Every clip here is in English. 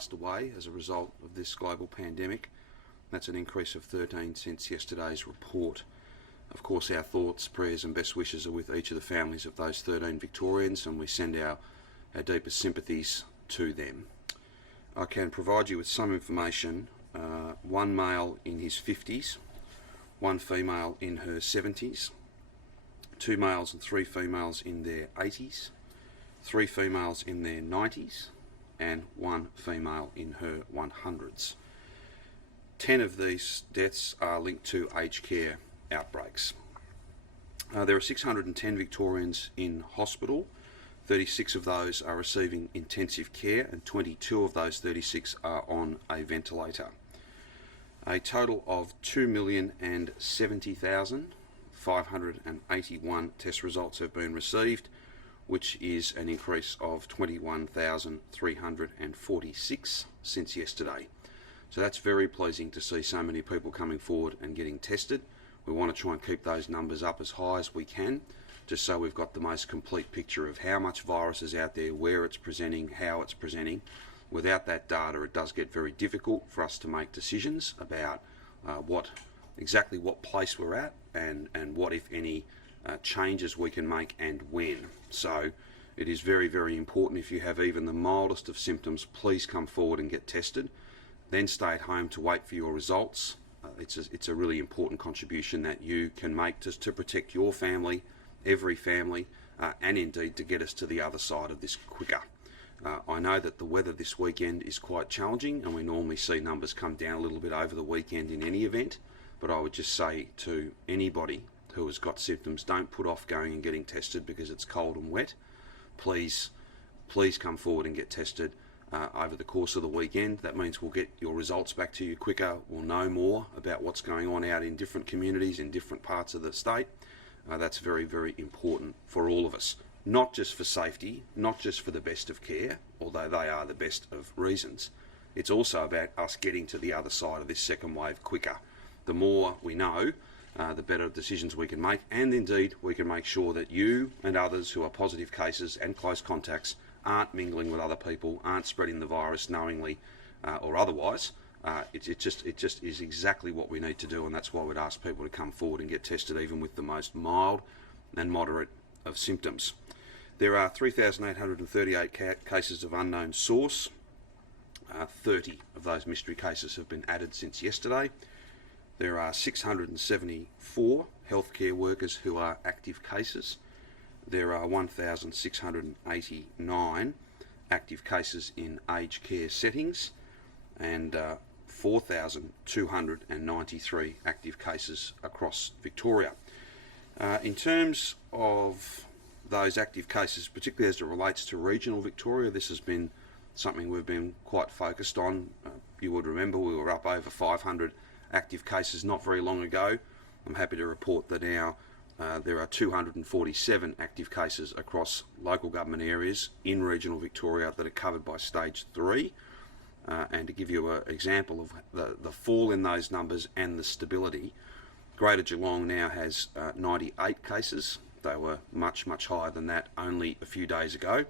passed away as a result of this global pandemic. That's an increase of 13 since yesterday's report. Of course, our thoughts, prayers and best wishes are with each of the families of those 13 Victorians, and we send our deepest sympathies to them. I can provide you with some information. One male in his 50s, one female in her 70s, 2 males and 3 females in their 80s, 3 females in their 90s, and 1 female in her 100s. 10 of these deaths are linked to aged care outbreaks. There are 610 Victorians in hospital. 36 of those are receiving intensive care, and 22 of those 36 are on a ventilator. A total of 2,070,581 test results have been received, which is an increase of 21,346 since yesterday. So that's very pleasing to see so many people coming forward and getting tested. We want to try and keep those numbers up as high as we can, just so we've got the most complete picture of how much virus is out there, where it's presenting, how it's presenting. Without that data, it does get very difficult for us to make decisions about exactly what place we're at and what, if any, changes we can make and when. So it is very, very important. If you have even the mildest of symptoms, please come forward and get tested. Then stay at home to wait for your results. It's a really important contribution that you can make to protect your family, every family, and indeed to get us to the other side of this quicker. I know that the weather this weekend is quite challenging, and we normally see numbers come down a little bit over the weekend in any event, but I would just say to anybody who has got symptoms, don't put off going and getting tested because it's cold and wet. Please come forward and get tested over the course of the weekend. That means we'll get your results back to you quicker. We'll know more about what's going on out in different communities in different parts of the state. That's very, very important for all of us, not just for safety, not just for the best of care, although they are the best of reasons. It's also about us getting to the other side of this second wave quicker. The more we know, the better decisions we can make, and indeed we can make sure that you and others who are positive cases and close contacts aren't mingling with other people, aren't spreading the virus knowingly or otherwise. It just is exactly what we need to do, and that's why we'd ask people to come forward and get tested, even with the most mild and moderate of symptoms. There are 3,838 cases of unknown source. 30 of those mystery cases have been added since yesterday. There are 674 healthcare workers who are active cases. There are 1,689 active cases in aged care settings, and 4,293 active cases across Victoria. In terms of those active cases, particularly as it relates to regional Victoria, this has been something we've been quite focused on. You would remember we were up over 500 active cases not very long ago. I'm happy to report that now there are 247 active cases across local government areas in regional Victoria that are covered by stage 3. And to give you an example of the fall in those numbers and the stability, Greater Geelong now has 98 cases. They were much, much higher than that only a few days ago.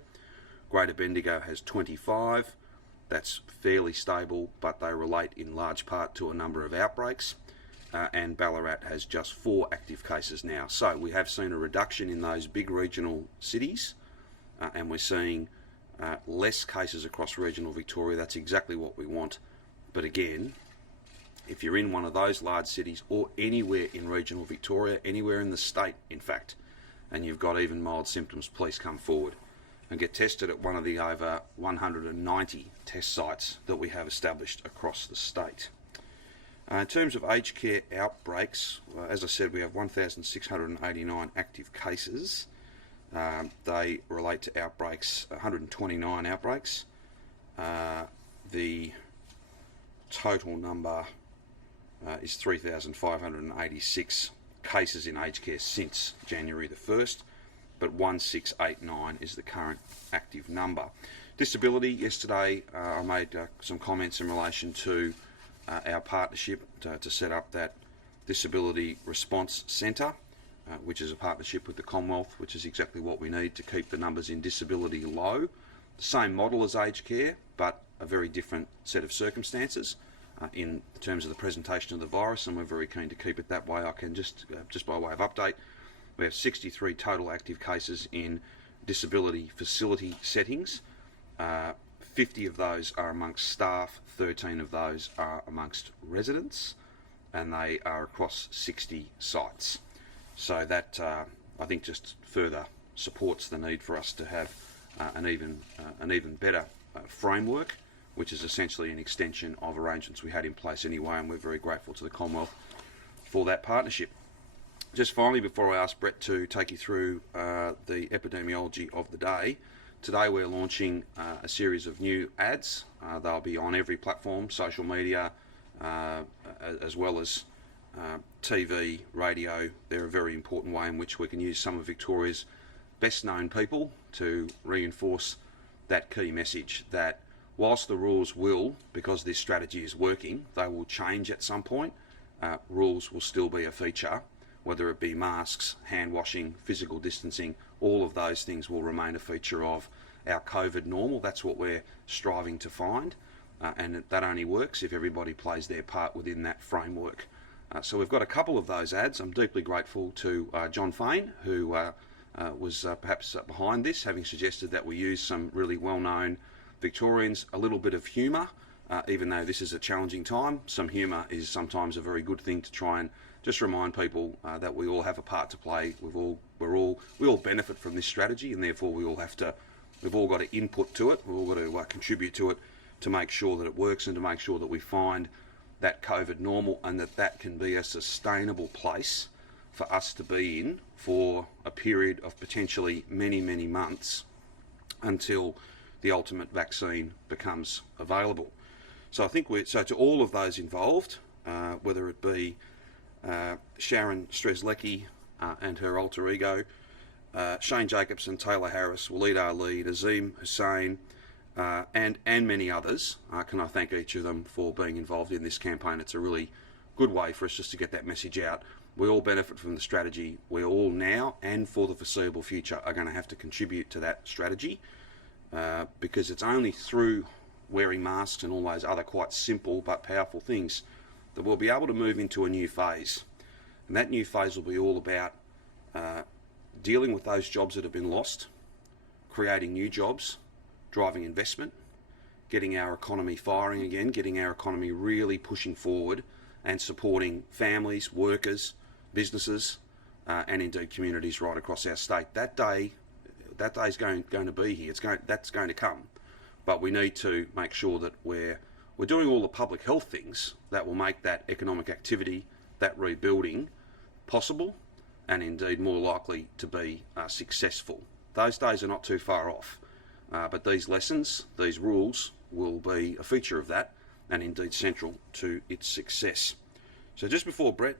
Greater Bendigo has 25. That's fairly stable, but they relate in large part to a number of outbreaks. And Ballarat has just 4 active cases now. So we have seen a reduction in those big regional cities, and we're seeing less cases across regional Victoria. That's exactly what we want. But again, if you're in one of those large cities or anywhere in regional Victoria, anywhere in the state in fact, and you've got even mild symptoms, please come forward and get tested at one of the over 190 test sites that we have established across the state. In terms of aged care outbreaks, as I said, we have 1,689 active cases. They relate to outbreaks, 129 outbreaks. The total number is 3,586 cases in aged care since January the 1st, but 1,689 is the current active number. Disability, yesterday I made some comments in relation to our partnership to set up that Disability Response Centre, which is a partnership with the Commonwealth, which is exactly what we need to keep the numbers in disability low. The same model as aged care, but a very different set of circumstances in terms of the presentation of the virus, and we're very keen to keep it that way. I can just by way of update, we have 63 total active cases in disability facility settings. 50 of those are amongst staff, 13 of those are amongst residents, and they are across 60 sites. So that I think just further supports the need for us to have an even better framework, which is essentially an extension of arrangements we had in place anyway, and we're very grateful to the Commonwealth for that partnership. Just finally, before I ask Brett to take you through the epidemiology of the day, today we're launching a series of new ads. They'll be on every platform, social media, as well as TV, radio. They're a very important way in which we can use some of Victoria's best known people to reinforce that key message that whilst the rules will, because this strategy is working, they will change at some point, rules will still be a feature, whether it be masks, hand washing, physical distancing, all of those things will remain a feature of our COVID normal. That's what we're striving to find, and that only works if everybody plays their part within that framework. So we've got a couple of those ads. I'm deeply grateful to John Fain, who was perhaps behind this, having suggested that we use some really well-known Victorians, a little bit of humour, even though this is a challenging time. Some humour is sometimes a very good thing to try and just remind people that we all have a part to play. We all benefit from this strategy, and therefore we've all got to input to it. We've all got to contribute to it to make sure that it works and to make sure that we find that COVID normal, and that can be a sustainable place for us to be in for a period of potentially many, many months until the ultimate vaccine becomes available. So I think to all of those involved, whether it be Sharon Strzelecki and her alter ego, Shane Jacobson, Taylor Harris, Waleed Ali, Nazim Hussain, and many others, can I thank each of them for being involved in this campaign. It's a really good way for us just to get that message out. We all benefit from the strategy. We all now and for the foreseeable future are going to have to contribute to that strategy, because it's only through wearing masks and all those other quite simple but powerful things that we'll be able to move into a new phase. And that new phase will be all about dealing with those jobs that have been lost, creating new jobs, driving investment, getting our economy firing again, getting our economy really pushing forward and supporting families, workers, businesses, and indeed communities right across our state. That day is going to be here. That's going to come. But we need to make sure that we're doing all the public health things that will make that economic activity, that rebuilding possible, and indeed more likely to be successful. Those days are not too far off, but these lessons, these rules, will be a feature of that, and indeed central to its success. So just before Brett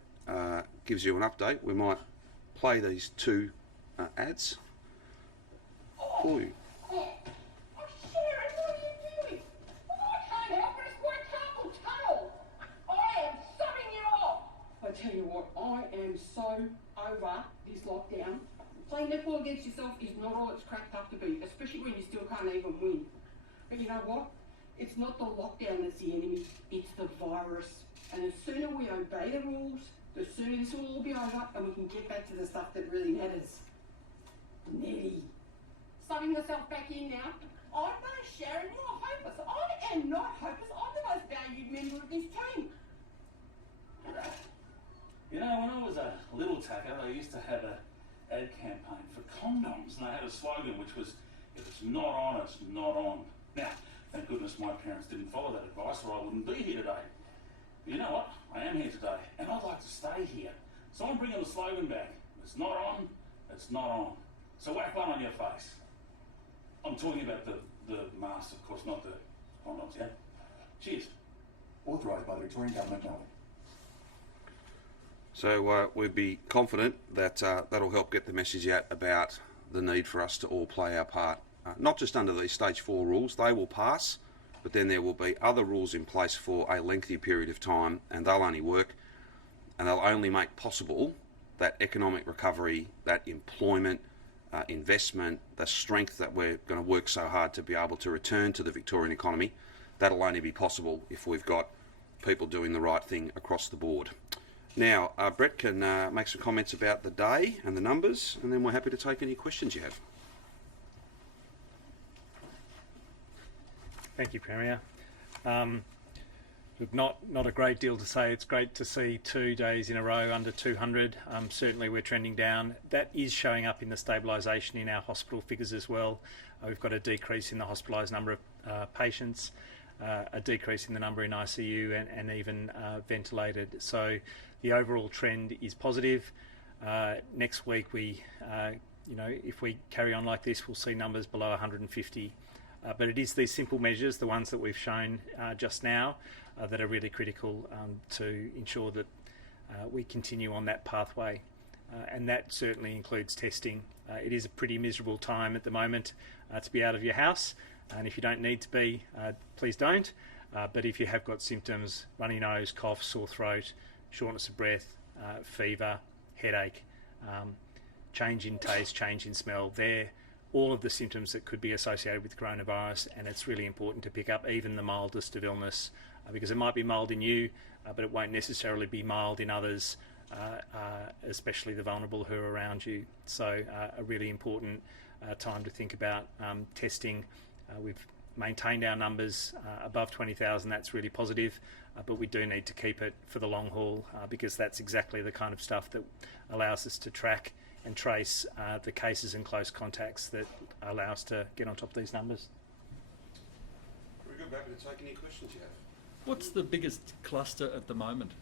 gives you an update, we might play these two ads for you. I tell you what, I am so over this lockdown. Playing netball against yourself is not all it's cracked up to be, especially when you still can't even win. But you know what? It's not the lockdown that's the enemy, it's the virus. And the sooner we obey the rules, the sooner this will all be over and we can get back to the stuff that really matters. Nettie. Subbing myself back in now. Oh no, Sharon, you're hopeless. I am not hopeless. I'm the most valued member of this team. You know, when I was a little tacker, I used to have an ad campaign for condoms, and I had a slogan which was, if it's not on, it's not on. Now, thank goodness my parents didn't follow that advice, or I wouldn't be here today. But you know what? I am here today, and I'd like to stay here. So I'm bringing the slogan back. If it's not on, it's not on. So whack one on your face. I'm talking about the mask, of course, not the condoms, yeah? Cheers. Authorised by the Victorian Government, Melbourne. So we'd be confident that that'll help get the message out about the need for us to all play our part, not just under these stage 4 rules. They will pass, but then there will be other rules in place for a lengthy period of time, and they'll only work and they'll only make possible that economic recovery, that employment, investment, the strength that we're going to work so hard to be able to return to the Victorian economy that'll only be possible if we've got people doing the right thing across the board. Now, Brett can make some comments about the day and the numbers, and then we're happy to take any questions you have. Thank you, Premier. Look, not a great deal to say. It's great to see 2 days in a row under 200. Certainly we're trending down. That is showing up in the stabilisation in our hospital figures as well. We've got a decrease in the hospitalised number of patients, a decrease in the number in ICU and even ventilated. So the overall trend is positive. Next week, if we carry on like this, we'll see numbers below 150. But it is these simple measures, the ones that we've shown just now, that are really critical to ensure that we continue on that pathway. And that certainly includes testing. It is a pretty miserable time at the moment to be out of your house. And if you don't need to be, please don't. But if you have got symptoms, runny nose, cough, sore throat, shortness of breath, fever, headache, change in taste, change in smell, they're all of the symptoms that could be associated with coronavirus, and it's really important to pick up even the mildest of illness, because it might be mild in you, but it won't necessarily be mild in others, especially the vulnerable who are around you. So a really important time to think about testing. We've maintained our numbers above 20,000. That's really positive, but we do need to keep it for the long haul, because that's exactly the kind of stuff that allows us to track and trace the cases and close contacts that allow us to get on top of these numbers. Very good. Happy to take any questions you have. What's the biggest cluster at the moment?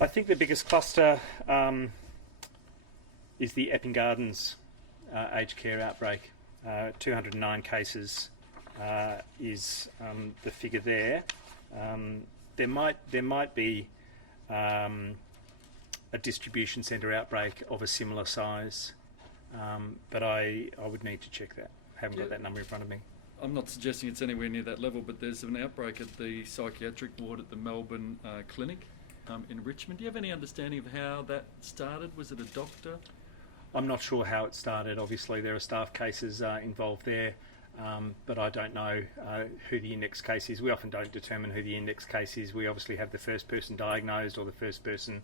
I think the biggest cluster is the Epping Gardens aged care outbreak. 209 cases is the figure there. There might be a distribution centre outbreak of a similar size, but I would need to check that. I haven't got that number in front of me. I'm not suggesting it's anywhere near that level, but there's an outbreak at the psychiatric ward at the Melbourne Clinic in Richmond. Do you have any understanding of how that started? Was it a doctor? I'm not sure how it started. Obviously there are staff cases involved there, but I don't know who the index case is. We often don't determine who the index case is. We obviously have the first person diagnosed or the first person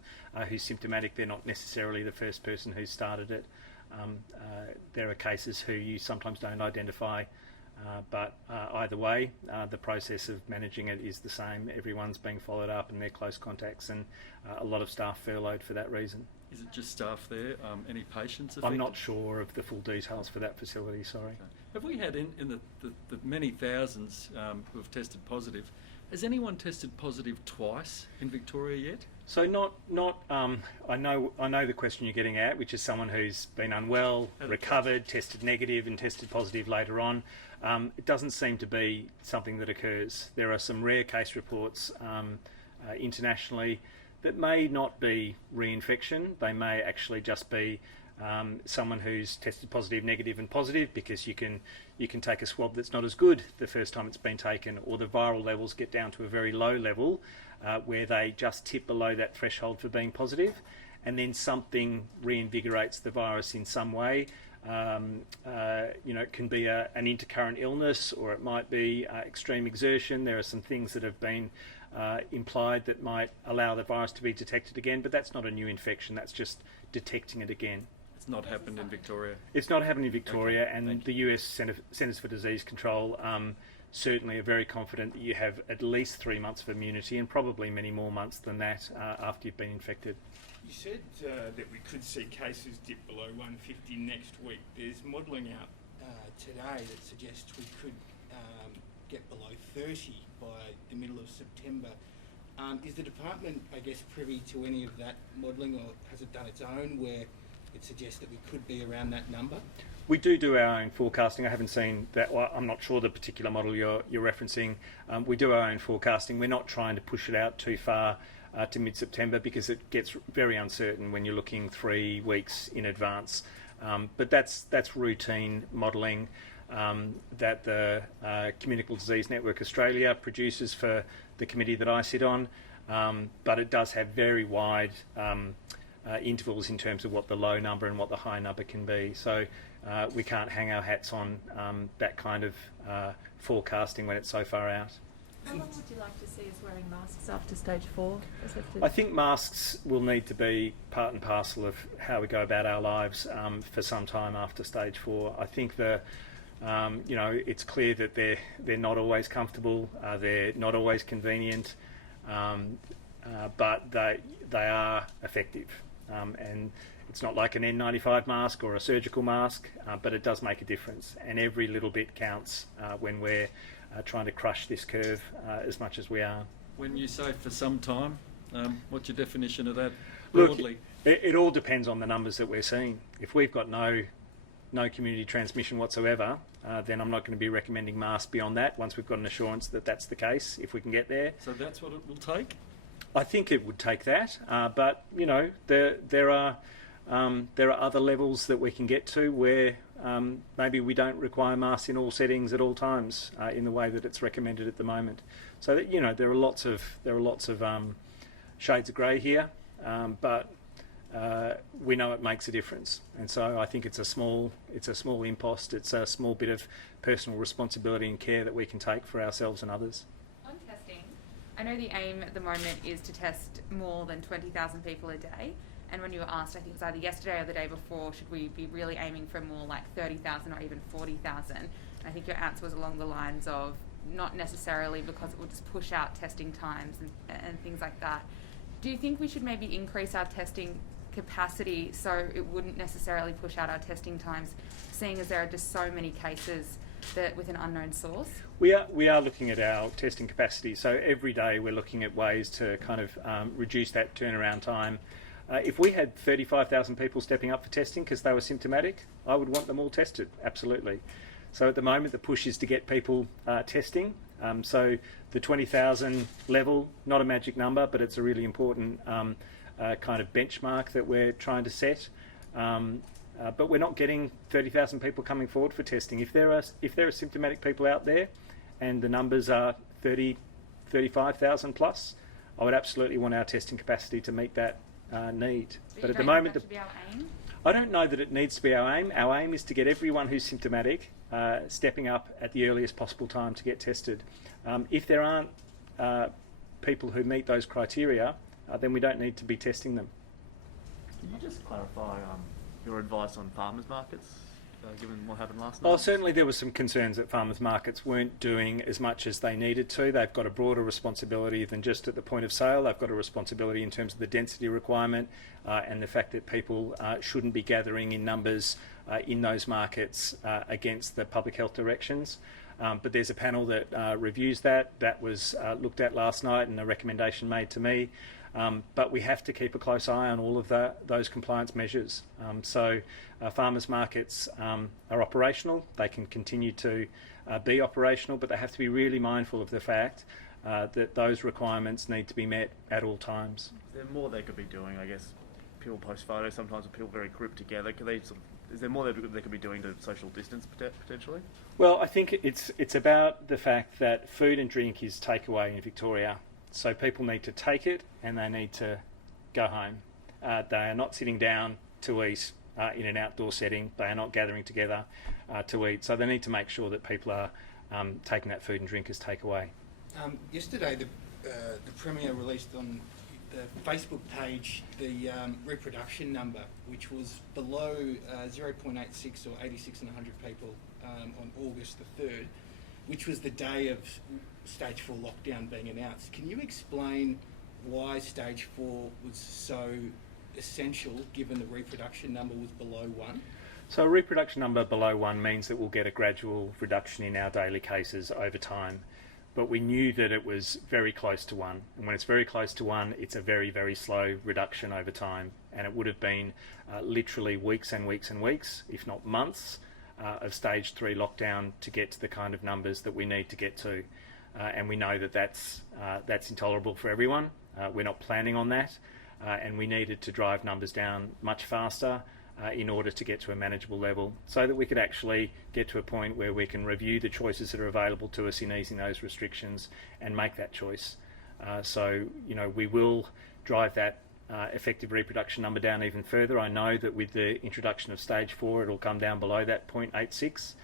who's symptomatic. They're not necessarily the first person who started it. There are cases who you sometimes don't identify, but either way, the process of managing it is the same. Everyone's being followed up and they're close contacts, and a lot of staff furloughed for that reason. Is it just staff there? Any patients affected? I'm not sure of the full details for that facility, sorry. Okay. Have we had in the many thousands who have tested positive, has anyone tested positive twice in Victoria yet? So I know the question you're getting at, which is someone who's been unwell, recovered, tested negative and tested positive later on. It doesn't seem to be something that occurs. There are some rare case reports internationally that may not be reinfection. They may actually just be someone who's tested positive, negative and positive, because you can take a swab that's not as good the first time it's been taken, or the viral levels get down to a very low level where they just tip below that threshold for being positive, and then something reinvigorates the virus in some way. It can be an intercurrent illness, or it might be extreme exertion. There are some things that have been implied that might allow the virus to be detected again, but that's not a new infection. That's just detecting it again. It's not happened in Victoria? It's not happened in Victoria, okay. And the US Centers for Disease Control certainly are very confident that you have at least 3 months of immunity, and probably many more months than that after you've been infected. You said that we could see cases dip below 150 next week. There's modelling out today that suggests we could get below 30 by the middle of September. Is the department, I guess, privy to any of that modelling, or has it done its own where it suggests that we could be around that number? We do our own forecasting. I haven't seen that. Well, I'm not sure the particular model you're referencing. We do our own forecasting. We're not trying to push it out too far to mid-September, because it gets very uncertain when you're looking 3 weeks in advance. But that's routine modelling that the Communicable Disease Network Australia produces for the committee that I sit on. But it does have very wide intervals in terms of what the low number and what the high number can be. So we can't hang our hats on that kind of forecasting when it's so far out. How long would you like to see us wearing masks after stage 4? I think masks will need to be part and parcel of how we go about our lives for some time after stage 4. I think it's clear that they're not always comfortable, they're not always convenient, but they are effective. And it's not like an N95 mask or a surgical mask, but it does make a difference. And every little bit counts when we're trying to crush this curve as much as we are. When you say for some time, what's your definition of that Look, broadly? it all depends on the numbers that we're seeing. If we've got no community transmission whatsoever, then I'm not going to be recommending masks beyond that once we've got an assurance that that's the case, if we can get there. So that's what it will take? I think it would take that, but there are other levels that we can get to where maybe we don't require masks in all settings at all times in the way that it's recommended at the moment. So that there are lots of shades of grey here, but we know it makes a difference, and so I think it's a small impost. It's a small bit of personal responsibility and care that we can take for ourselves and others. On testing, I know the aim at the moment is to test more than 20,000 people a day. And when you were asked, I think it was either yesterday or the day before, should we be really aiming for more like 30,000 or even 40,000? I think your answer was along the lines of not necessarily, because it would just push out testing times and things like that. Do you think we should maybe increase our testing capacity so it wouldn't necessarily push out our testing times, seeing as there are just so many cases that with an unknown source? We are looking at our testing capacity. So every day we're looking at ways to kind of reduce that turnaround time. If we had 35,000 people stepping up for testing because they were symptomatic, I would want them all tested, absolutely. So at the moment, the push is to get people testing. So the 20,000 level, not a magic number, but it's a really important kind of benchmark that we're trying to set. But we're not getting 30,000 people coming forward for testing. If there are symptomatic people out there and the numbers are 30, 35,000 plus, I would absolutely want our testing capacity to meet that need. But at the moment, that should be our aim? I don't know that it needs to be our aim. Our aim is to get everyone who's symptomatic stepping up at the earliest possible time to get tested. If there aren't people who meet those criteria, then we don't need to be testing them. Can you just clarify your advice on farmers markets, given what happened last night? Oh, certainly there were some concerns that farmers markets weren't doing as much as they needed to. They've got a broader responsibility than just at the point of sale. They've got a responsibility in terms of the density requirement and the fact that people shouldn't be gathering in numbers in those markets against the public health directions. But there's a panel that reviews that. That was looked at last night and a recommendation made to me. But we have to keep a close eye on all of those compliance measures. So farmers markets are operational. They can continue to be operational, but they have to be really mindful of the fact that those requirements need to be met at all times. Is there more they could be doing? I guess people post photos sometimes with people very grouped together. Is there more they could be doing to social distance potentially? Well, I think it's about the fact that food and drink is takeaway in Victoria. So people need to take it and they need to go home. They are not sitting down to eat in an outdoor setting. They are not gathering together to eat. So they need to make sure that people are taking that food and drink as takeaway. Yesterday, the Premier released on the Facebook page the reproduction number, which was below 0.86 or 86 in 100 people on August the 3rd, which was the day of Stage 4 lockdown being announced. Can you explain why Stage 4 was so essential given the reproduction number was below 1? So a reproduction number below 1 means that we'll get a gradual reduction in our daily cases over time. But we knew that it was very close to 1. And when it's very close to 1, it's a very, very slow reduction over time. And it would have been literally weeks and weeks and weeks, if not months, of Stage 3 lockdown to get to the kind of numbers that we need to get to. And we know that that's intolerable for everyone. We're not planning on that. And we needed to drive numbers down much faster in order to get to a manageable level so that we could actually get to a point where we can review the choices that are available to us in easing those restrictions and make that choice. So we will drive that effective reproduction number down even further. I know that with the introduction of stage 4 it'll come down below that 0.86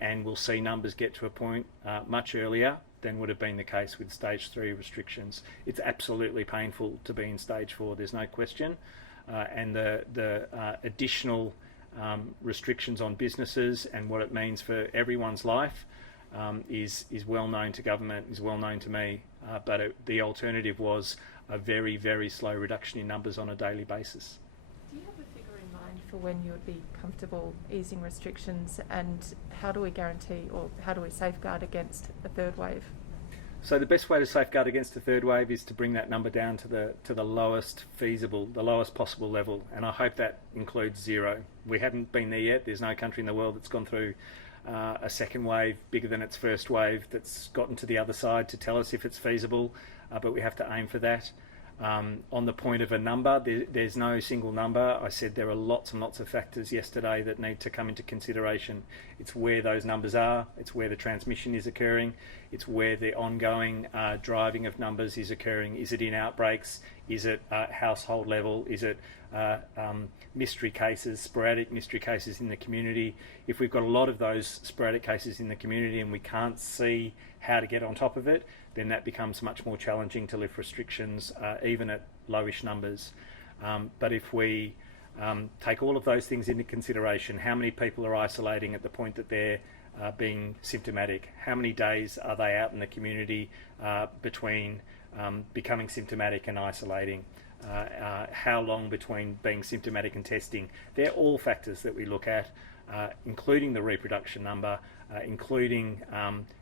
and we'll see numbers get to a point much earlier than would have been the case with stage 3 restrictions. It's absolutely painful to be in stage 4, there's no question, and the additional restrictions on businesses and what it means for everyone's life is well known to government, is well known to me, but the alternative was a very, very slow reduction in numbers on a daily basis. Do you have a figure in mind for when you would be comfortable easing restrictions, and how do we guarantee or how do we safeguard against a third wave? So the best way to safeguard against a third wave is to bring that number down to the lowest feasible, the lowest possible level, and I hope that includes 0. We haven't been there yet. There's no country in the world that's gone through a second wave bigger than its first wave that's gotten to the other side to tell us if it's feasible, but we have to aim for that. On the point of a number, there's no single number. I said there are lots and lots of factors yesterday that need to come into consideration. It's where those numbers are, it's where the transmission is occurring, it's where the ongoing driving of numbers is occurring. Is it in outbreaks? Is it household level? Is it mystery cases, sporadic mystery cases in the community? If we've got a lot of those sporadic cases in the community and we can't see how to get on top of it, then that becomes much more challenging to lift restrictions, even at lowish numbers. But if we take all of those things into consideration, how many people are isolating at the point that they're being symptomatic? How many days are they out in the community between becoming symptomatic and isolating? How long between being symptomatic and testing? They're all factors that we look at, including the reproduction number, including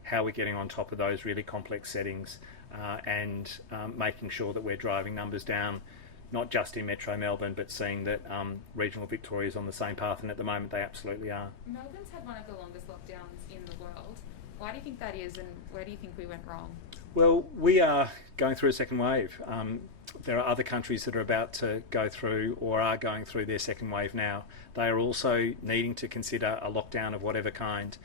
how we're getting on top of those really complex settings, and making sure that we're driving numbers down, not just in Metro Melbourne, but seeing that regional Victoria is on the same path, and at the moment they absolutely are. Melbourne's had one of the longest lockdowns in the world. Why do you think that is, and where do you think we went wrong? Well, we are going through a second wave. There are other countries that are about to go through or are going through their second wave now. They are also needing to consider a lockdown of whatever kind.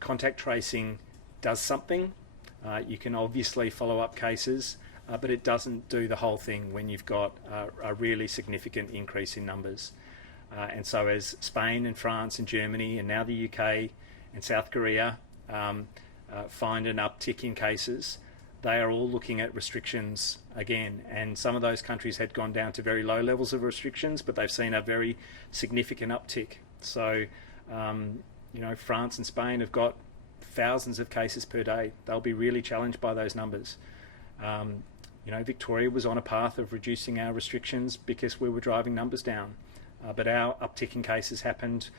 Contact tracing does something. You can obviously follow up cases, but it doesn't do the whole thing when you've got a really significant increase in numbers. And so as Spain and France and Germany and now the UK and South Korea find an uptick in cases, they are all looking at restrictions again, and some of those countries had gone down to very low levels of restrictions, but they've seen a very significant uptick. So France and Spain have got thousands of cases per day. They'll be really challenged by those numbers. Victoria was on a path of reducing our restrictions because we were driving numbers down, but our uptick in cases happened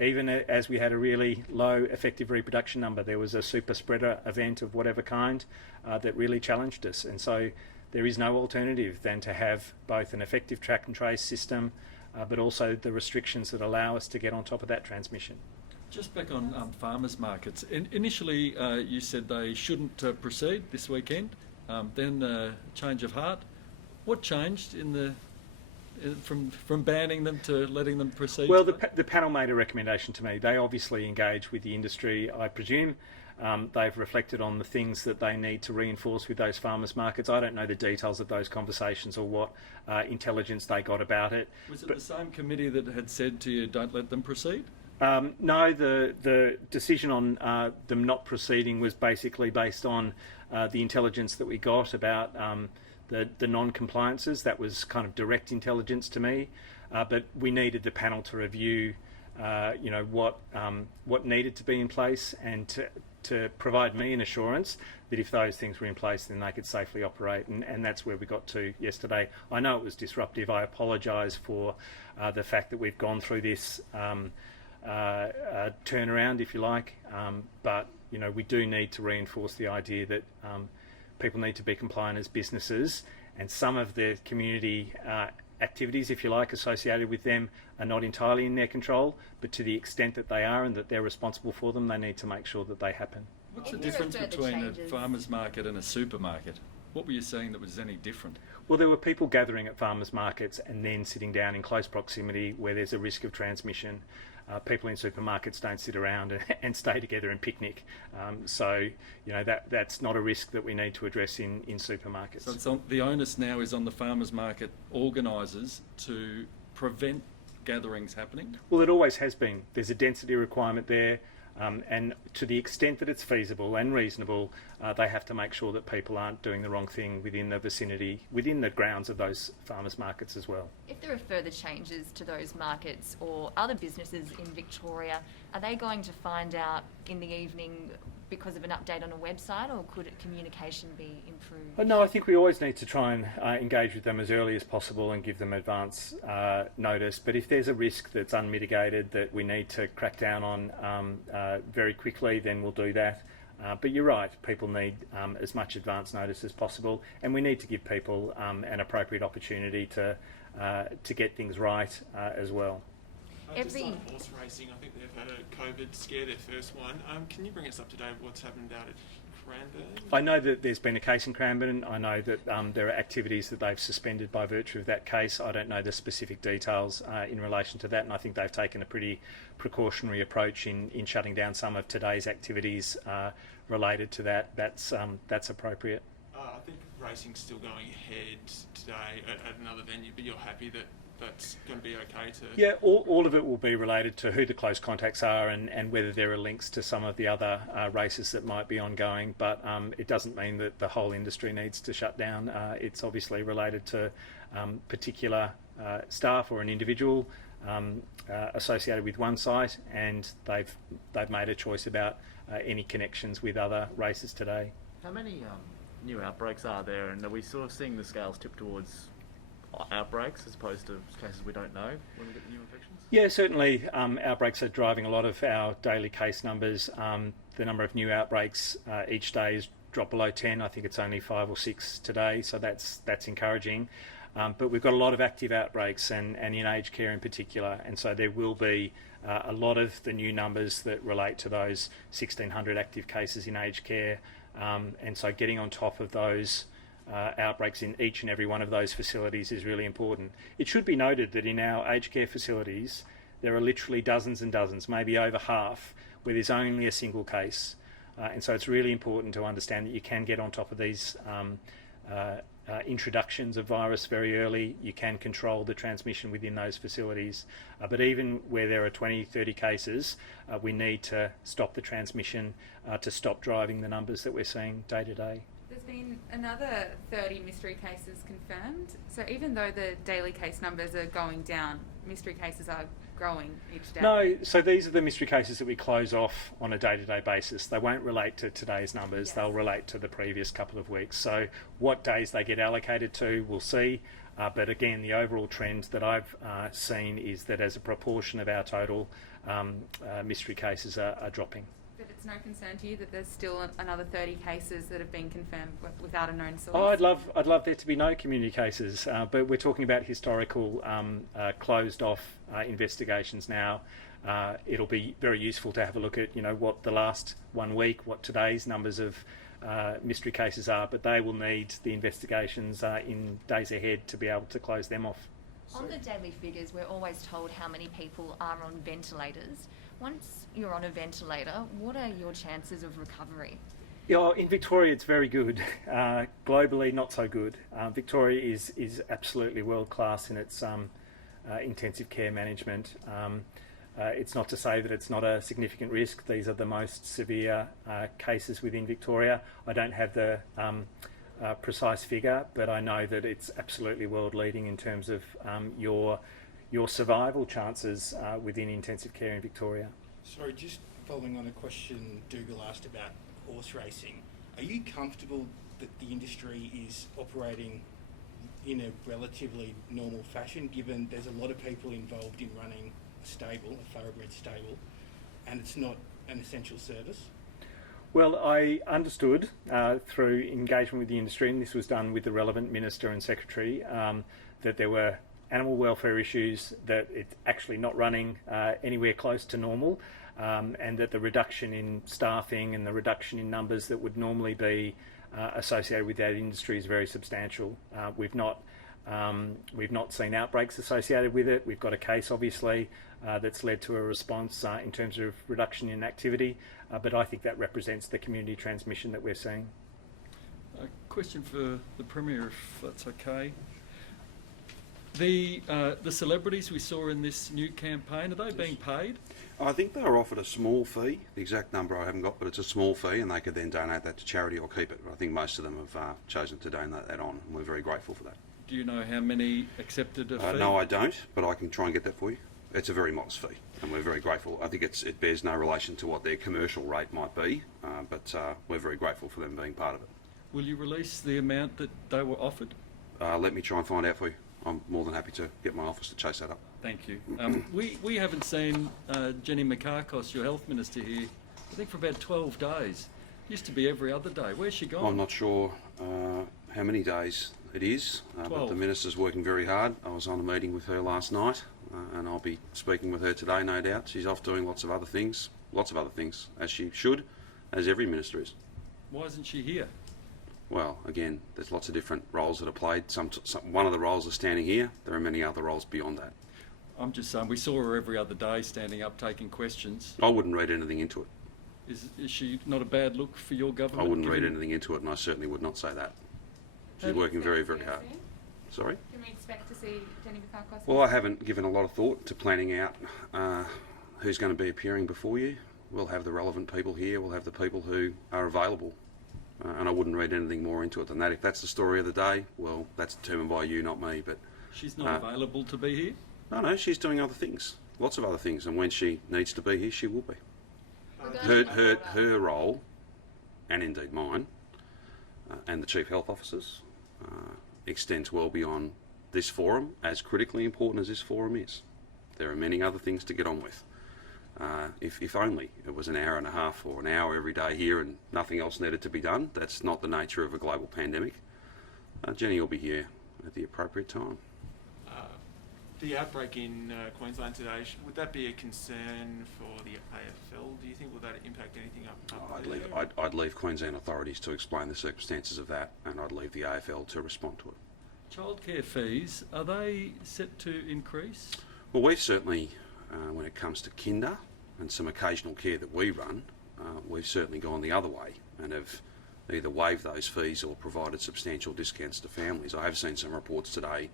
even as we had a really low effective reproduction number. There was a super spreader event of whatever kind that really challenged us, and so there is no alternative than to have both an effective track and trace system, but also the restrictions that allow us to get on top of that transmission. Just back on farmers markets. Initially, you said they shouldn't proceed this weekend. Then change of heart. What changed in the from banning them to letting them proceed? Well, the panel made a recommendation to me. They obviously engage with the industry, I presume. They've reflected on the things that they need to reinforce with those farmers markets. I don't know the details of those conversations or what intelligence they got about it. Was it the same committee that had said to you, don't let them proceed? No, the decision on them not proceeding was basically based on the intelligence that we got about the non-compliances. That was kind of direct intelligence to me, but we needed the panel to review what needed to be in place, and to provide me an assurance that if those things were in place, then they could safely operate, and that's where we got to yesterday. I know it was disruptive. I apologise for the fact that we've gone through this turnaround, if you like, but we do need to reinforce the idea that people need to be compliant as businesses, and some of the community activities, if you like, associated with them are not entirely in their control, but to the extent that they are and that they're responsible for them, they need to make sure that they happen. What's the difference between a farmer's market and a supermarket? What were you saying that was any different? Well, there were people gathering at farmers markets and then sitting down in close proximity where there's a risk of transmission. people in supermarkets don't sit around and stay together and picnic. So, that's not a risk that we need to address in supermarkets. So the onus now is on the farmers market organisers to prevent gatherings happening? Well, it always has been. There's a density requirement there. And to the extent that it's feasible and reasonable, they have to make sure that people aren't doing the wrong thing within the vicinity, within the grounds of those farmers markets as well. If there are further changes to those markets or other businesses in Victoria, are they going to find out in the evening because of an update on a website, or could communication be improved? No, I think we always need to try and engage with them as early as possible and give them advance notice. But if there's a risk that's unmitigated that we need to crack down on very quickly, then we'll do that. But you're right, people need as much advance notice as possible, and we need to give people an appropriate opportunity to get things right as well. Just on horse racing, I think they've had a COVID scare, their first one. Can you bring us up to date with what's happened out at Cranbourne? I know that there's been a case in Cranbourne. I know that there are activities that they've suspended by virtue of that case. I don't know the specific details in relation to that, and I think they've taken a pretty precautionary approach in shutting down some of today's activities related to that. That's appropriate. I think racing's still going ahead today at another venue, but you're happy that that's going to be okay to... Yeah, all of it will be related to who the close contacts are and whether there are links to some of the other races that might be ongoing, but it doesn't mean that the whole industry needs to shut down. It's obviously related to particular staff or an individual associated with one site, and they've made a choice about any connections with other races today. How many new outbreaks are there, and are we sort of seeing the scales tip towards outbreaks as opposed to cases we don't know when we get new infections? Yeah, certainly outbreaks are driving a lot of our daily case numbers. The number of new outbreaks each day has dropped below 10. I think it's only 5 or 6 today, so that's encouraging. But we've got a lot of active outbreaks and in aged care in particular, and so there will be a lot of the new numbers that relate to those 1,600 active cases in aged care, and so getting on top of those outbreaks in each and every one of those facilities is really important. It should be noted that in our aged care facilities there are literally dozens and dozens, maybe over half, where there's only a single case, and so it's really important to understand that you can get on top of these introductions of virus very early. You can control the transmission within those facilities, but even where there are 20, 30 cases, we need to stop the transmission to stop driving the numbers that we're seeing day to day. There's been another 30 mystery cases confirmed. So even though the daily case numbers are going down, mystery cases are growing each day. No, so these are the mystery cases that we close off on a day-to-day basis. They won't relate to today's numbers. Yes. They'll relate to the previous couple of weeks. So what days they get allocated to, we'll see. But again, the overall trend that I've seen is that as a proportion of our total, mystery cases are dropping. But it's no concern to you that there's still another 30 cases that have been confirmed without a known source? Oh, I'd love there to be no community cases, but we're talking about historical closed off investigations now. It'll be very useful to have a look at, what the last 1 week, what today's numbers of mystery cases are, but they will need the investigations in days ahead to be able to close them off. On the daily figures, we're always told how many people are on ventilators. Once you're on a ventilator, what are your chances of recovery? Yeah, in Victoria it's very good. Globally, not so good. Victoria is absolutely world class in its intensive care management. It's not to say that it's not a significant risk. These are the most severe cases within Victoria. I don't have the precise figure, but I know that it's absolutely world leading in terms of your survival chances within intensive care in Victoria. Sorry, just following on a question Dougal asked about horse racing, are you comfortable that the industry is operating in a relatively normal fashion, given there's a lot of people involved in running a stable, a thoroughbred stable, and it's not an essential service? Well, I understood through engagement with the industry, and this was done with the relevant Minister and Secretary, that there were animal welfare issues, that it's actually not running anywhere close to normal, and that the reduction in staffing and the reduction in numbers that would normally be associated with that industry is very substantial. We've not We've not seen outbreaks associated with it. We've got a case, obviously, that's led to a response in terms of reduction in activity, but I think that represents the community transmission that we're seeing. A question for the Premier, if that's okay. The celebrities we saw in this new campaign, are they being paid? I think they were offered a small fee. The exact number I haven't got, but it's a small fee, and they could then donate that to charity or keep it. I think most of them have chosen to donate that on, and we're very grateful for that. Do you know how many accepted a fee? No, I don't, but I can try and get that for you. It's a very modest fee, and we're very grateful. I think it bears no relation to what their commercial rate might be, but we're very grateful for them being part of it. Will you release the amount that they were offered? Let me try and find out for you. I'm more than happy to get my office to chase that up. Thank you. We haven't seen Jenny Mikakos, your health minister, here, I think for about 12 days. Used to be every other day. Where's she gone? I'm not sure how many days it is, but the minister's working very hard. I was on a meeting with her last night, and I'll be speaking with her today, no doubt. She's off doing lots of other things, as she should, as every minister is. Why isn't she here? Well, again, there's lots of different roles that are played. One of the roles is standing here. There are many other roles beyond that. I'm just saying, we saw her every other day standing up taking questions. I wouldn't read anything into it. Is she not a bad look for your government? I wouldn't read anything into it, and I certainly would not say that. She's working very, very hard. Sorry? Can we expect to see Jenny Mikakos? Well, I haven't given a lot of thought to planning out who's going to be appearing before you. We'll have the relevant people here. We'll have the people who are available. And I wouldn't read anything more into it than that. If that's the story of the day, well, that's determined by you, not me. But she's not available to be here? No, she's doing other things, lots of other things, and when she needs to be here, she will be. Her role, and indeed mine, and the Chief Health Officer's, extends well beyond this forum, as critically important as this forum is. There are many other things to get on with. If only it was an hour and a half or an hour every day here and nothing else needed to be done. That's not the nature of a global pandemic. Jenny will be here at the appropriate time. The outbreak in Queensland today, would that be a concern for the AFL? Do you think will that impact anything up there? I'd leave Queensland authorities to explain the circumstances of that, and I'd leave the AFL to respond to it. Childcare fees, are they set to increase? Well, we've certainly, when it comes to kinder and some occasional care that we run, we've certainly gone the other way and have either waived those fees or provided substantial discounts to families. I have seen some reports today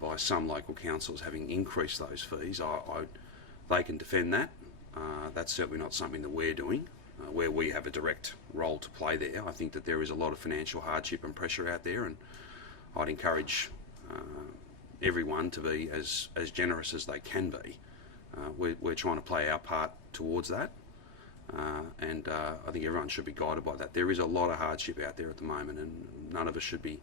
by some local councils having increased those fees. They can defend that. That's certainly not something that we're doing, where we have a direct role to play there. I think that there is a lot of financial hardship and pressure out there, and I'd encourage everyone to be as generous as they can be. We're trying to play our part towards that, and I think everyone should be guided by that. There is a lot of hardship out there at the moment, and none of us should be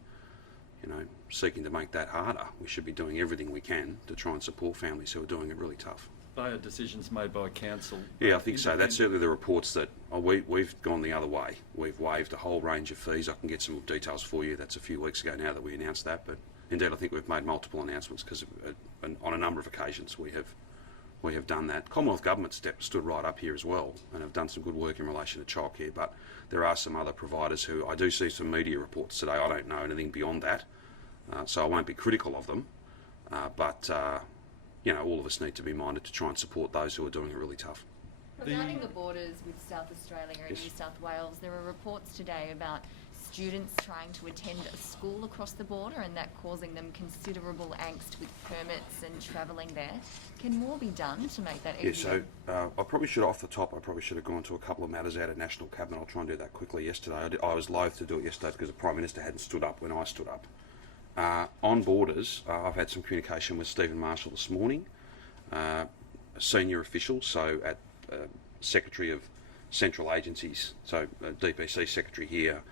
seeking to make that harder. We should be doing everything we can to try and support families who are doing it really tough. They are decisions made by council. Yeah, I think so. That's certainly the reports that we've gone the other way. We've waived a whole range of fees. I can get some details for you. That's a few weeks ago now that we announced that, but indeed I think we've made multiple announcements because on a number of occasions we have done that. Commonwealth Government stood right up here as well and have done some good work in relation to childcare, but there are some other providers who I do see some media reports today. I don't know anything beyond that. So I won't be critical of them, but all of us need to be minded to try and support those who are doing it really tough. Regarding the borders with South Australia and New South Wales, there are reports today about students trying to attend a school across the border and that causing them considerable angst with permits and travelling there. Can more be done to make that easier? Yeah, so I probably should, off the top, have gone to a couple of matters out at National Cabinet. I'll try and do that quickly yesterday. I was loath to do it yesterday because the Prime Minister hadn't stood up when I stood up. On borders, I've had some communication with Stephen Marshall this morning, a senior official, so at Secretary of Central Agencies, so DPC Secretary here,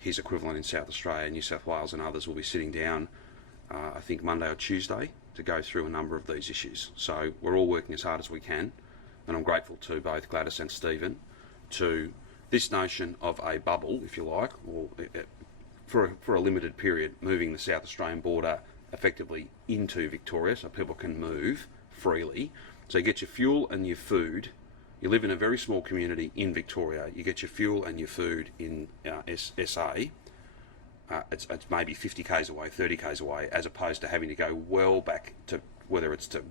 his equivalent in South Australia, New South Wales and others will be sitting down, I think Monday or Tuesday, to go through a number of these issues. So we're all working as hard as we can, and I'm grateful to both Gladys and Stephen to this notion of a bubble, if you like, or for a limited period, moving the South Australian border effectively into Victoria so people can move freely. So you get your fuel and your food. You live in a very small community in Victoria. You get your fuel and your food in SA. it's maybe 50 k's away, 30 k's away, as opposed to having to go well back to, whether it's to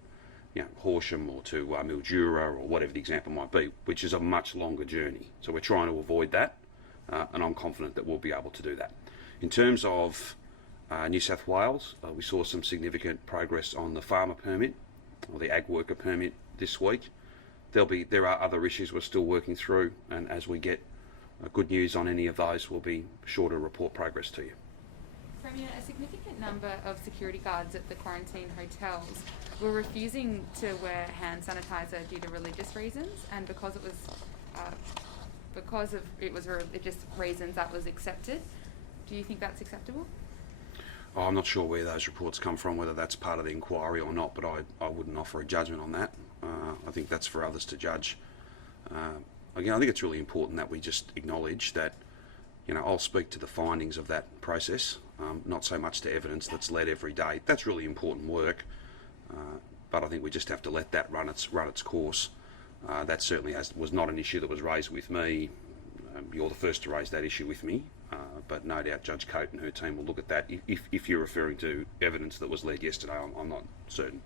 Horsham or to Mildura or whatever the example might be, which is a much longer journey. So we're trying to avoid that, and I'm confident that we'll be able to do that. In terms of New South Wales, we saw some significant progress on the farmer permit or the ag worker permit this week. There are other issues we're still working through, and as we get good news on any of those, we'll be sure to report progress to you. Premier, a significant number of security guards at the quarantine hotels were refusing to wear hand sanitizer due to religious reasons, and because of religious reasons, that was accepted. Do you think that's acceptable? Oh, I'm not sure where those reports come from, whether that's part of the inquiry or not, but I wouldn't offer a judgment on that. I think that's for others to judge. Again, I think it's really important that we just acknowledge that, I'll speak to the findings of that process, not so much to evidence that's led every day. That's really important work, but I think we just have to let that run its course. That certainly was not an issue that was raised with me. You're the first to raise that issue with me, but no doubt Judge Coate and her team will look at that. If you're referring to evidence that was led yesterday, I'm not certain.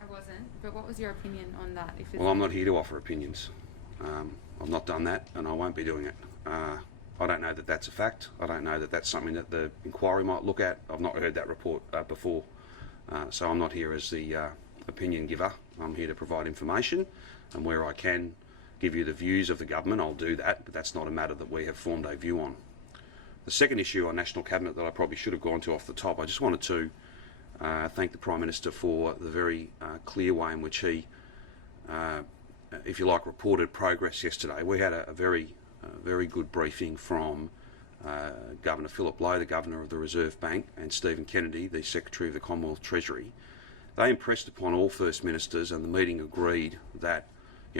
I wasn't, but what was your opinion on that? Well, I'm not here to offer opinions. I've not done that, and I won't be doing it. I don't know that that's a fact. I don't know that that's something that the inquiry might look at. I've not heard that report before, so I'm not here as the opinion giver. I'm here to provide information, and where I can give you the views of the government, I'll do that, but that's not a matter that we have formed a view on. The second issue on National Cabinet that I probably should have gone to off the top, I just wanted to thank the Prime Minister for the very clear way in which he, if you like, reported progress yesterday. We had a very good briefing from Governor Philip Lowe, the Governor of the Reserve Bank, and Stephen Kennedy, the Secretary of the Commonwealth Treasury. They impressed upon all First Ministers, and the meeting agreed that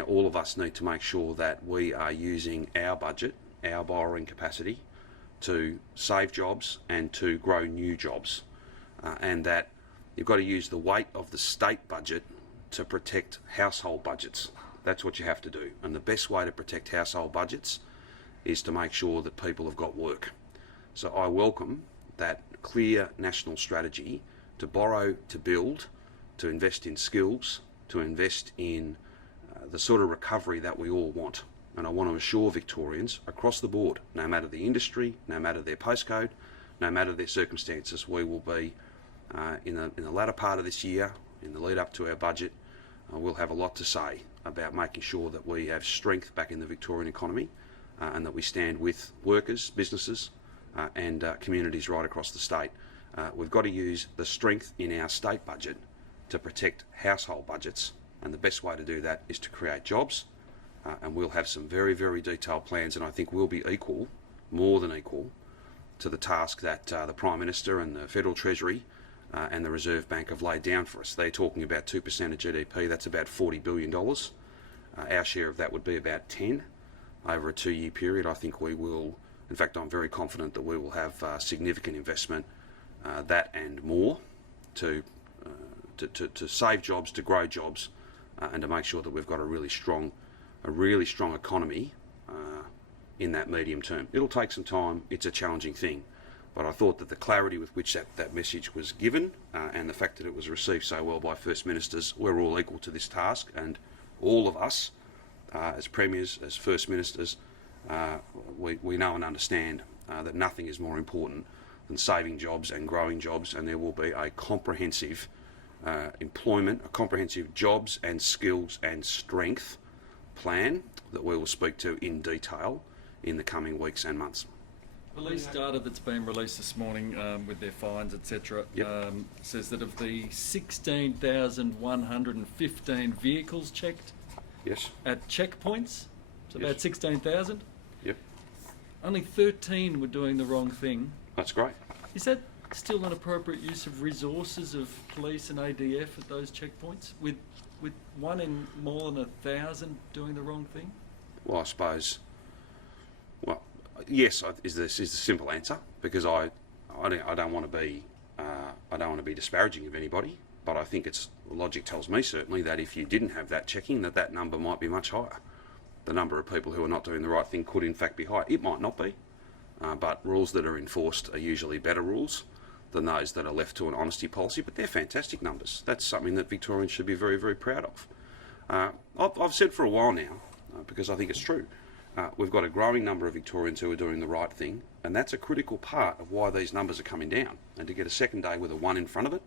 all of us need to make sure that we are using our budget, our borrowing capacity, to save jobs and to grow new jobs, and that you've got to use the weight of the state budget to protect household budgets. That's what you have to do, and the best way to protect household budgets is to make sure that people have got work. So I welcome that clear national strategy to borrow, to build, to invest in skills, to invest in the sort of recovery that we all want. And I want to assure Victorians across the board, no matter the industry, no matter their postcode, no matter their circumstances, we will be in the latter part of this year, in the lead up to our budget, we'll have a lot to say about making sure that we have strength back in the Victorian economy, and that we stand with workers, businesses, and communities right across the state. We've got to use the strength in our state budget to protect household budgets, and the best way to do that is to create jobs, and we'll have some very, very detailed plans, and I think we'll be equal, more than equal, to the task that the Prime Minister and the Federal Treasury and the Reserve Bank have laid down for us. They're talking about 2% of GDP, that's about $40 billion. Our share of that would be about 10 over a 2-year period. I think we will, in fact I'm very confident that we will have significant investment, that and more, to save jobs, to grow jobs, and to make sure that we've got a really strong economy in that medium term. It'll take some time, it's a challenging thing, but I thought that the clarity with which that message was given, and the fact that it was received so well by First Ministers, we're all equal to this task, and all of us, as Premiers, as First Ministers, we know and understand that nothing is more important than saving jobs and growing jobs, and there will be a comprehensive employment, a comprehensive jobs and skills and strength plan that we will speak to in detail in the coming weeks and months. Police data that's been released this morning with their fines, etc., says that of the 16,115 vehicles checked at checkpoints, it's about 16,000. Yep. Only 13 were doing the wrong thing. That's great. Is that still an appropriate use of resources of police and ADF at those checkpoints, with one in more than 1,000 doing the wrong thing? Well, I suppose, yes, is the simple answer, because I don't want to be disparaging of anybody, but I think logic tells me certainly that if you didn't have that checking, that number might be much higher. The number of people who are not doing the right thing could in fact be higher. It might not be. but rules that are enforced are usually better rules than those that are left to an honesty policy, but they're fantastic numbers. That's something that Victorians should be very, very proud of. I've said for a while now, because I think it's true, we've got a growing number of Victorians who are doing the right thing, and that's a critical part of why these numbers are coming down. And to get a second day with a 1 in front of it,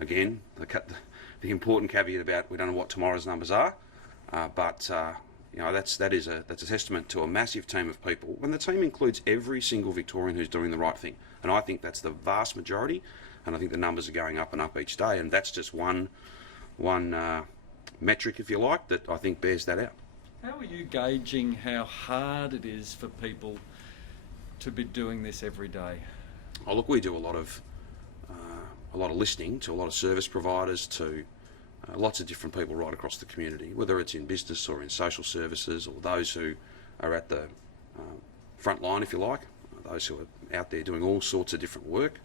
again, the important caveat about we don't know what tomorrow's numbers are, but you know, that's a testament to a massive team of people, when the team includes every single Victorian who's doing the right thing. And I think that's the vast majority, and I think the numbers are going up and up each day, and that's just one metric, if you like, that I think bears that out. How are you gauging how hard it is for people to be doing this every day? Oh, look, we do a lot of listening to a lot of service providers, to lots of different people right across the community, whether it's in business or in social services, or those who are at the front line, if you like, those who are out there doing all sorts of different work.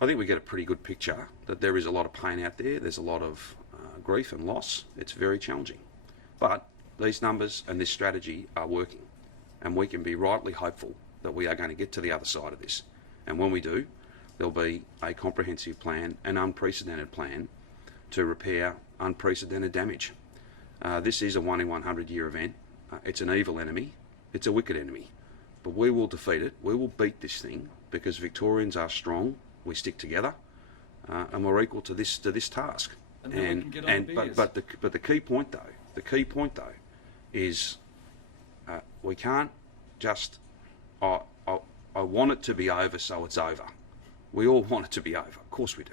I think we get a pretty good picture that there is a lot of pain out there. There's a lot of grief and loss. It's very challenging. But these numbers and this strategy are working, and we can be rightly hopeful that we are going to get to the other side of this. And when we do, there'll be a comprehensive plan, an unprecedented plan to repair unprecedented damage. This is a 1 in 100 year event. It's an evil enemy. It's a wicked enemy. But we will defeat it. We will beat this thing, because Victorians are strong. We stick together, and we're equal to this task. And then we can get on the beers. But the key point though, is we can't just. I want it to be over, so it's over. We all want it to be over. Of course we do.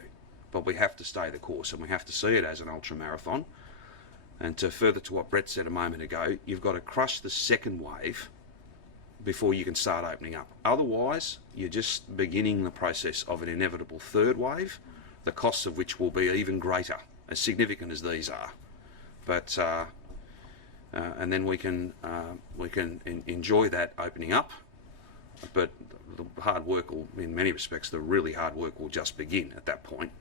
But we have to stay the course, and we have to see it as an ultra marathon. And to further to what Brett said a moment ago, you've got to crush the second wave before you can start opening up. Otherwise, you're just beginning the process of an inevitable third wave, the costs of which will be even greater, as significant as these are. But and then we can enjoy that opening up. But the hard work will, in many respects, the really hard work will just begin at that point,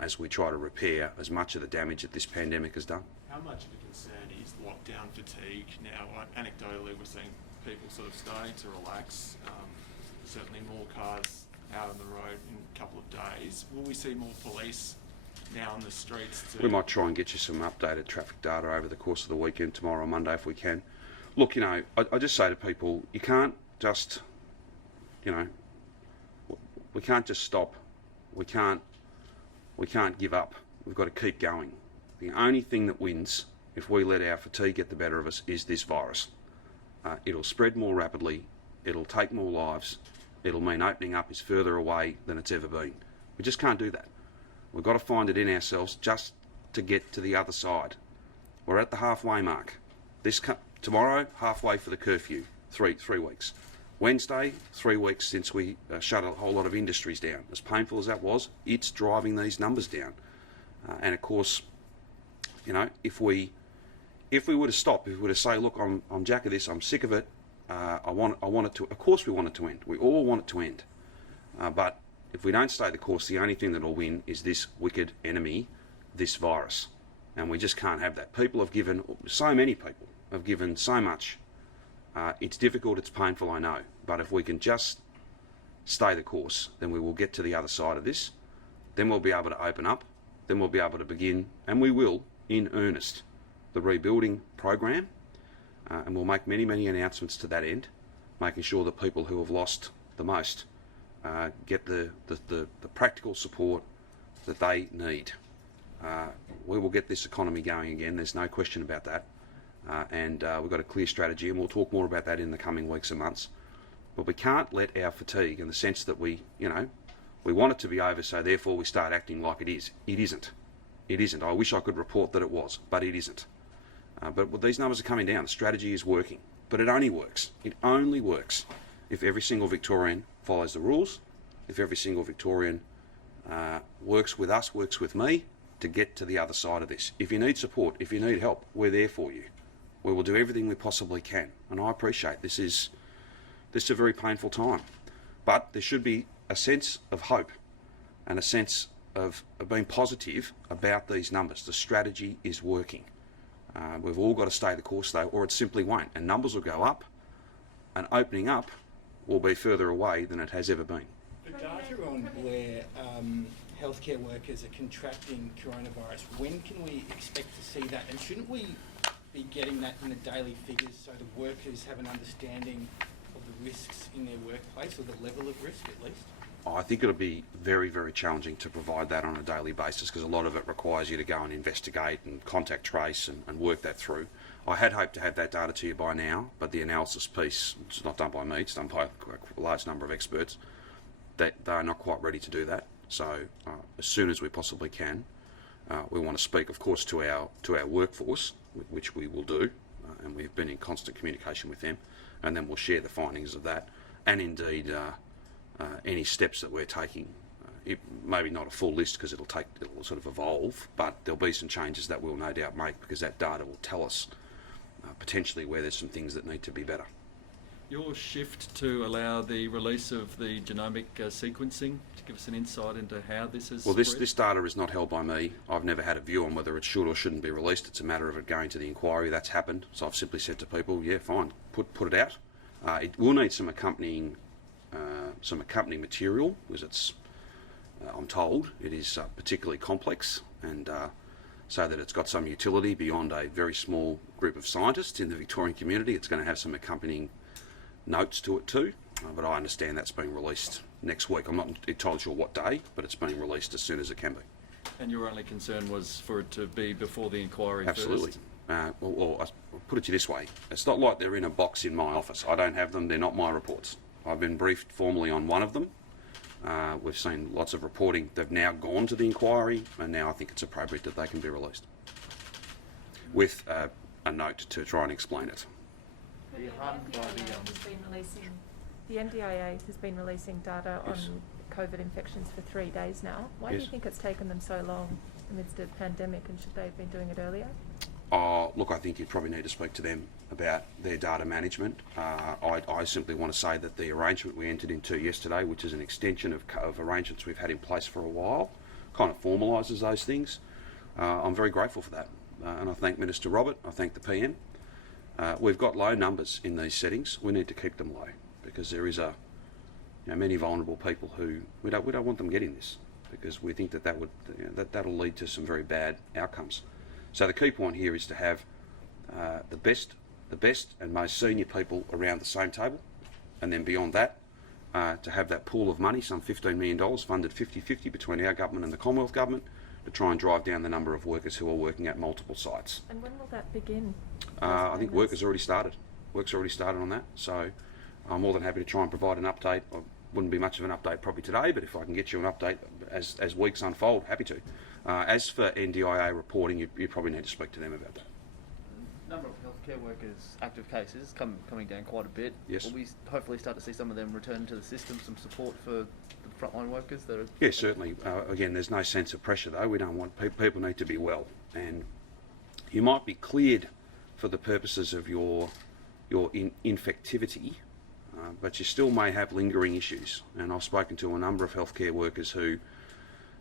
as we try to repair as much of the damage that this pandemic has done. How much of a concern is lockdown fatigue now? Anecdotally, we're seeing people sort of starting to relax. Certainly more cars out on the road in a couple of days. Will we see more police now on the streets? We might try and get you some updated traffic data over the course of the weekend, tomorrow or Monday if we can. Look, you know, I just say to people, you can't just, you know, we can't just stop. We can't give up. We've got to keep going. The only thing that wins, if we let our fatigue get the better of us, is this virus. It'll spread more rapidly. It'll take more lives. It'll mean opening up is further away than it's ever been. We just can't do that. We've got to find it in ourselves just to get to the other side. We're at the halfway mark. Tomorrow, halfway for the curfew, three weeks. Wednesday, 3 weeks since we shut a whole lot of industries down. As painful as that was, it's driving these numbers down. And of course, you know, if we were to stop, if we were to say, look, I'm jack of this, I'm sick of it, I want it to. Of course, we want it to end. We all want it to end. But if we don't stay the course, the only thing that will win is this wicked enemy, this virus, and we just can't have that. People have given, so many people have given so much. It's difficult, it's painful, I know, but if we can just stay the course, then we will get to the other side of this. Then we'll be able to open up. Then we'll be able to begin, and we will, in earnest, the rebuilding program, and we'll make many, many announcements to that end, making sure that people who have lost the most get the practical support that they need. We will get this economy going again, there's no question about that. And we've got a clear strategy, and we'll talk more about that in the coming weeks and months. But we can't let our fatigue, in the sense that we want it to be over, so therefore we start acting like it is. It isn't. It isn't. I wish I could report that it was, but it isn't. But these numbers are coming down. The strategy is working. But it only works. It only works if every single Victorian follows the rules, if every single Victorian works with us, works with me, to get to the other side of this. If you need support, if you need help, we're there for you. We will do everything we possibly can. And I appreciate this is a very painful time. But there should be a sense of hope and a sense of being positive about these numbers. The strategy is working. We've all got to stay the course though, or it simply won't. And numbers will go up, and opening up will be further away than it has ever been. The data on where healthcare workers are contracting coronavirus, when can we expect to see that? And shouldn't we be getting that in the daily figures so the workers have an understanding of the risks in their workplace, or the level of risk at least? I think it'll be very, very challenging to provide that on a daily basis, because a lot of it requires you to go and investigate and contact trace and work that through. I had hoped to have that data to you by now, but the analysis piece, it's not done by me, it's done by a large number of experts, that they are not quite ready to do that. So as soon as we possibly can, we want to speak, of course, to our workforce, which we will do, and we've been in constant communication with them, and then we'll share the findings of that, and indeed any steps that we're taking. Maybe not a full list, because it'll sort of evolve, but there'll be some changes that we'll no doubt make, because that data will tell us potentially where there's some things that need to be better. Your shift to allow the release of the genomic sequencing, to give us an insight into how this is Well, this data is not held by me. I've never had a view on whether it should or shouldn't be released. It's a matter of it going to the inquiry. That's happened. So I've simply said to people, yeah, fine, put it out. It will need some accompanying material, because it's, I'm told, it is particularly complex, and so that it's got some utility beyond a very small group of scientists in the Victorian community. It's going to have some accompanying notes to it too, but I understand that's being released next week. I'm not entirely sure what day, but it's being released as soon as it can be. And your only concern was for it to be before the inquiry Absolutely. first? Well, I'll put it to you this way. It's not like they're in a box in my office. I don't have them. They're not my reports. I've been briefed formally on one of them. We've seen lots of reporting. They've now gone to the inquiry, and now I think it's appropriate that they can be released with a note to try and explain it. The NDIA has been releasing data on COVID infections for 3 days now. Why do you think it's taken them so long amidst a pandemic, and should they have been doing it earlier? Look, I think you probably need to speak to them about their data management. I simply want to say that the arrangement we entered into yesterday, which is an extension of arrangements we've had in place for a while, kind of formalises those things. I'm very grateful for that, and I thank Minister Robert, I thank the PM. We've got low numbers in these settings. We need to keep them low, because there is many vulnerable people who we don't want them getting this, because we think that'll lead to some very bad outcomes. So the key point here is to have the best and most senior people around the same table, and then beyond that, to have that pool of money, some $15 million funded 50-50 between our government and the Commonwealth government, to try and drive down the number of workers who are working at multiple sites. And when will that begin? I think work has already started. Work's already started on that, so I'm more than happy to try and provide an update. Wouldn't be much of an update probably today, but if I can get you an update as weeks unfold, happy to. As for NDIA reporting, you probably need to speak to them about that. Number of healthcare workers' active cases coming down quite a bit. Yes. Will we hopefully start to see some of them return to the system, some support for the frontline workers that are... Yes, certainly. Again, there's no sense of pressure though. We don't want people need to be well, and you might be cleared for the purposes of your infectivity, but you still may have lingering issues. And I've spoken to a number of healthcare workers who,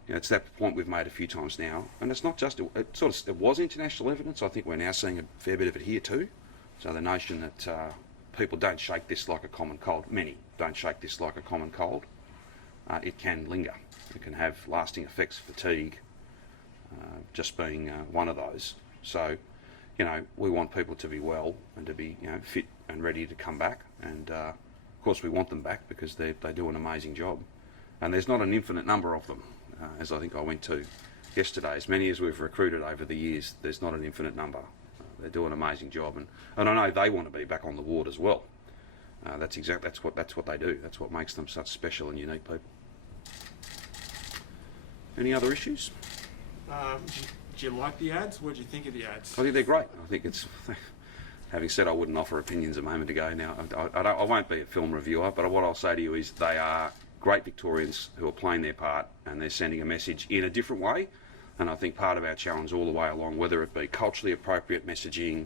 it's that point we've made a few times now, and it's not just it was international evidence. I think we're now seeing a fair bit of it here too. So the notion that people don't shake this like a common cold, many don't shake this like a common cold. It can linger. It can have lasting effects, fatigue, just being one of those. So, we want people to be well and to be fit and ready to come back. And of course, we want them back because they do an amazing job. And there's not an infinite number of them. As I think I went to yesterday, as many as we've recruited over the years, there's not an infinite number. They do an amazing job, and I know they want to be back on the ward as well. That's what they do. That's what makes them such special and unique people. Any other issues? Do you like the ads? What do you think of the ads? I think they're great. I think it's. Having said I wouldn't offer opinions a moment ago. Now I won't be a film reviewer, but what I'll say to you is they are great Victorians who are playing their part, and they're sending a message in a different way. And I think part of our challenge all the way along, whether it be culturally appropriate messaging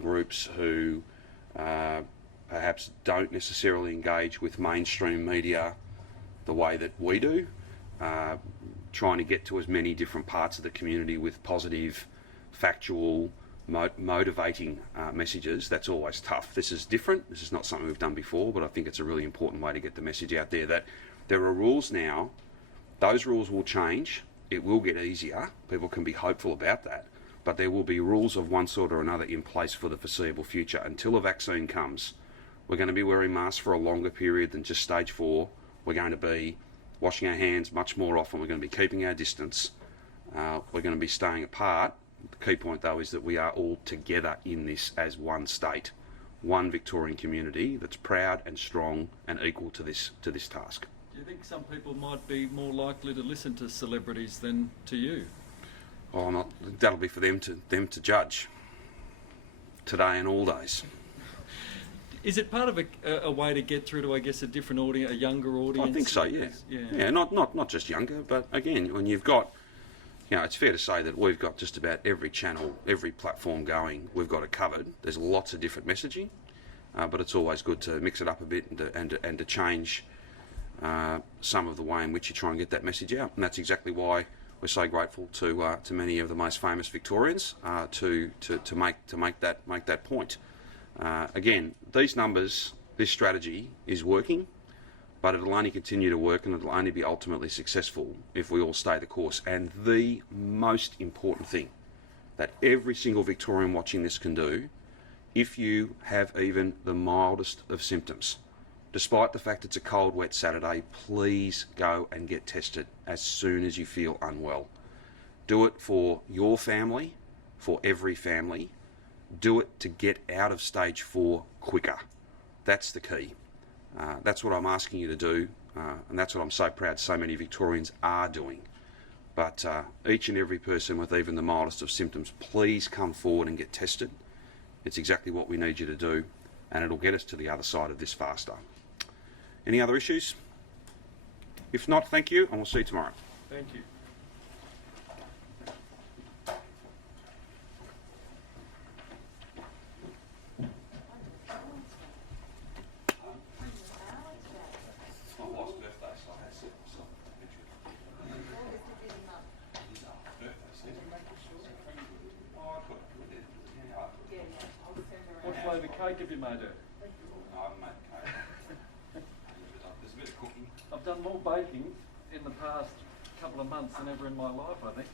groups who perhaps don't necessarily engage with mainstream media the way that we do, trying to get to as many different parts of the community with positive, factual motivating messages, that's always tough. This is different. This is not something we've done before, but I think it's a really important way to get the message out there that there are rules now. Those rules will change. It will get easier. People can be hopeful about that. But there will be rules of one sort or another in place for the foreseeable future. Until a vaccine comes, we're going to be wearing masks for a longer period than just stage 4. We're going to be washing our hands much more often. We're going to be keeping our distance. We're going to be staying apart. The key point, though, is that we are all together in this as one state, one Victorian community that's proud and strong and equal to this task. Do you think some people might be more likely to listen to celebrities than to you? Oh, that'll be for them to judge. Today and all days. Is it part of a way to get through to, I guess, a different audience, a younger audience? I think so, yeah. Yeah, not just younger, but again, when you've got, it's fair to say that we've got just about every channel, every platform going, we've got it covered. There's lots of different messaging, but it's always good to mix it up a bit and to change some of the way in which you try and get that message out. And that's exactly why we're so grateful to many of the most famous Victorians to make that point. Again, these numbers, this strategy is working, but it'll only continue to work and it'll only be ultimately successful if we all stay the course. And the most important thing that every single Victorian watching this can do, if you have even the mildest of symptoms, despite the fact it's a cold, wet Saturday, please go and get tested as soon as you feel unwell. Do it for your family, for every family. Do it to get out of stage 4 quicker. That's the key. That's what I'm asking you to do, and that's what I'm so proud so many Victorians are doing. But each and every person with even the mildest of symptoms, please come forward and get tested. It's exactly what we need you to do, and it'll get us to the other side of this faster. Any other issues? If not, thank you, and we'll see you tomorrow. Thank you. My wife's birthday, so I had to set myself a picture. What flavour cake have you made her? No, I haven't made cake. There's a bit of cooking. I've done more baking in the past couple of months than ever in my life, I think.